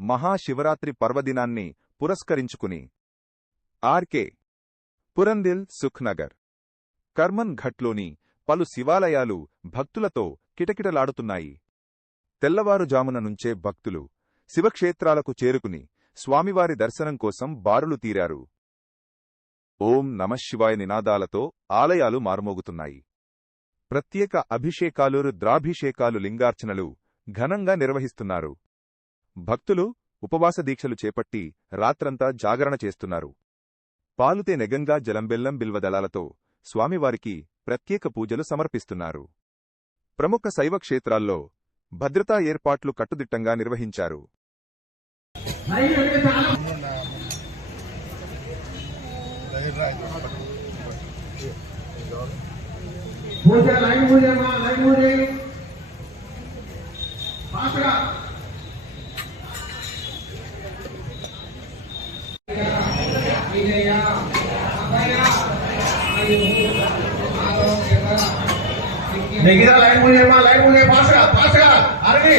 మహాశివరాత్రి పర్వదినాన్ని పురస్కరించుకుని ఆర్కే పురందిల్ సుఖ్నగర్ కర్మన్ ఘట్లోని పలు శివాలయాలు భక్తులతో కిటకిటలాడుతున్నాయి. తెల్లవారుజామున నుంచే భక్తులు శివక్షేత్రాలకు చేరుకుని స్వామివారి దర్శనం కోసం బారులు తీరారు. ఓం నమఃశివాయ నినాదాలతో ఆలయాలు మారుమోగుతున్నాయి. ప్రత్యేక అభిషేకాలు, రుద్రాభిషేకాలు, లింగార్చనలు ఘనంగా నిర్వహిస్తున్నారు. భక్తులు ఉపవాస దీక్షలు చేపట్టి రాత్రంతా జాగరణ చేస్తున్నారు. పాలుతే నెగంగా జలంబెల్లం బిల్వదళాలతో స్వామివారికి ప్రత్యేక పూజలు సమర్పిస్తున్నారు. ప్రముఖ శైవ క్షేత్రాల్లో భద్రతా ఏర్పాట్లు కట్టుదిట్టంగా నిర్వహించారు. लाइन मुझे फास्ट का अरे